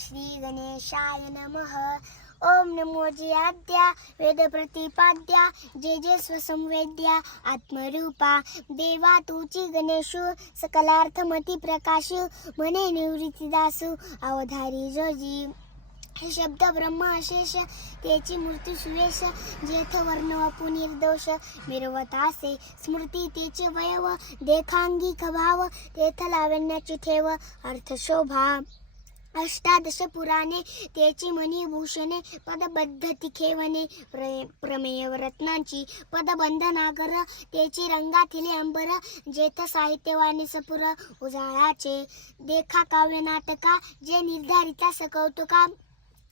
श्री गणेशाय नमः। ओम नमो जयाद्या आद्या वेद प्रतिपाद्या जे जे स्वसंवेद्या आत्मरूपा। देवा तुची गणेशु सकलार्थमती प्रकाश म्हणे निवृत्तीदासू अवधारी जोजी। हे शब्द ब्रह्म अशेष त्याची मूर्ती सुवेश जेथ वर्ण वपू निर्दोष मिरवतासे स्मृती तेचे वयव देखांगी कभाव तेथ लावण्याची ठेव अर्थ शोभा अष्टादश पुराणे त्याची मणी भूषणे पदबद्ध तिखेवने प्र प्रमेय रत्नांची पदबंध नागर त्याची रंगाथिले अंबर जेथ साहित्यवाणी सपुर उजाळाचे देखा काव्य नाटका जे निर्धारिता सकौतुका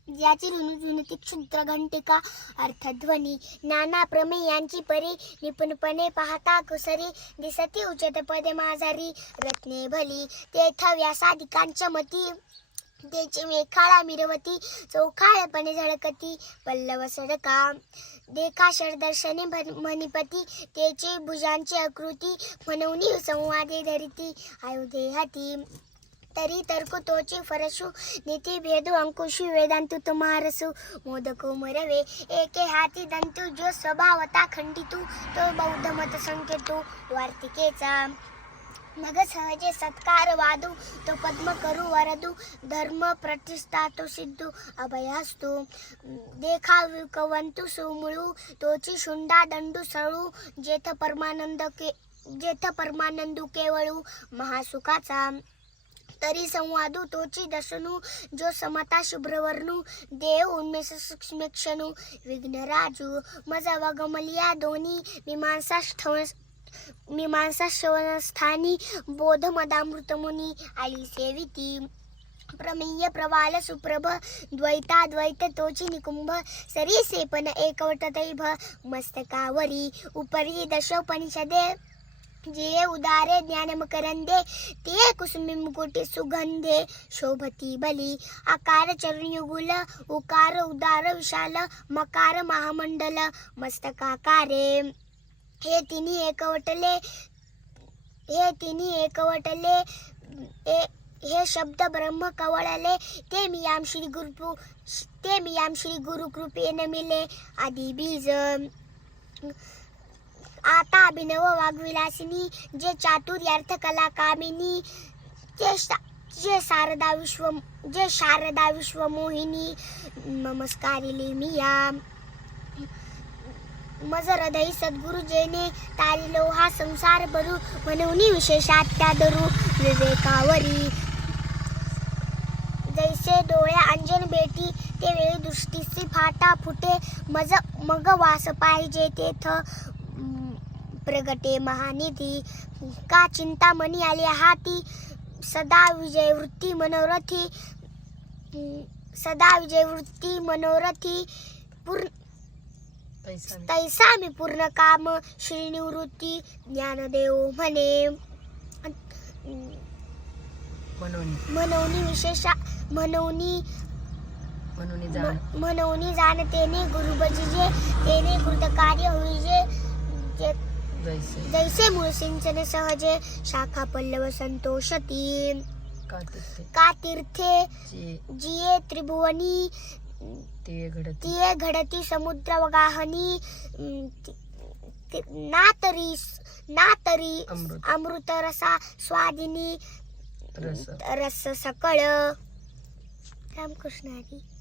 ज्याची ऋणुजुनती क्षुद्र घंटिका अर्थध्वनी नाना प्रमेयांची परी निपुणपणे पाहता कुसरी दिसती उचित पदे माझारी रत्ने भली तेथ व्यासाधिकांच्या मती त्याची मेखाळा मिरवती चौखाळपणे झळकती पल्लव सडका. देखा शरदर्शने मणिपती त्याची भुजांची आकृती म्हणून संवादे धरिती आयुधे तरी तर्क तोचे फरशु नीती भेदू अंकुशी वेदांतु तुम्हारसु मोदको मरवे. एके हाती दंतु जो स्वभावता खंडितू तो बौद्ध मत संकेतू वार्तिकेचा. नग सहजे सत्कार वादू तो पद्म करू वरदू धर्म प्रतिष्ठा तो सिद्धू अभयास्तू. देखा विकवंतु सुमुळू तोची शुंडा दंडू सळू जेथ परमानंद के जेथ परमानंदू केवळू महासुखाचा. तरी संवादू तोची दसनू जो समता शुभ्रवर्णू देव उन्मेष सूक्ष्मेक्षणू विघ्नराजू मज वगमलिया दोन्ही मीमांसा स्थव मीमांसा श्रवणस्थानी बोध मदामृतमुनी आली सेविती. प्रमेय प्रवाल सुप्रभ द्वैताद्वैत तोची निकुंभ सरी सेपन एकवटतैभ मस्तकावरी उपरी दशोपनिषदे. जे उदारे ज्ञानमकरंदे ते कुसुमी मुकुटे सुगंधे. शोभती बली आकार चरणयुगुल उकार उदार विशाल मकार महामंडल मस्तकाकारे. हे तिन्ही एकवटले हे तिन्ही एकवटले ए- हे शब्द ब्रह्म कवळले ते मी आम श्री गुरु ते मी आम श्री गुरु कृपेने मिले आधी बीज. आता अभिनव वाग्विलासिनी जे चातुर्यार्थ कला कामिनी जे जे शारदा विश्व जे शारदा विश्वमोहिनी नमस्कारिले मी या मज हृदय सद्गुरु जेने तारिलो हा संसार बरू म्हणून विशेषात त्या दरू विवेकावरी. जैसे डोळ्या अंजन बेटी ते वेळी दृष्टीसी फाटा फुटे. मज मग वास पाहिजे तेथ प्रगटे महानिधी. का चिंतामणी आली हाती? सदा विजय वृत्ती मनोरथी. सदा विजय वृत्ती मनोरथी. पूर्ण तैसा मी पूर्ण काम श्री निवृत्ती ज्ञानदेव म्हणे. म्हणून विशेषा म्हणून म्हणून जाण म्हणून जाणतेने गुरुबजीजे तेने कृतकार्य होईजे जे- जैसे. जैसे मूळ सिंचन सहजे शाखा पल्लव संतोषती। का तीर्थे जे. जिये त्रिभुवनी ते घडते तिये घडती समुद्र वगाहनी ति- ति- ना तरी ना तरी अमृत. रसा स्वादिनी रस. रस सकळ. रामकृष्ण हरी.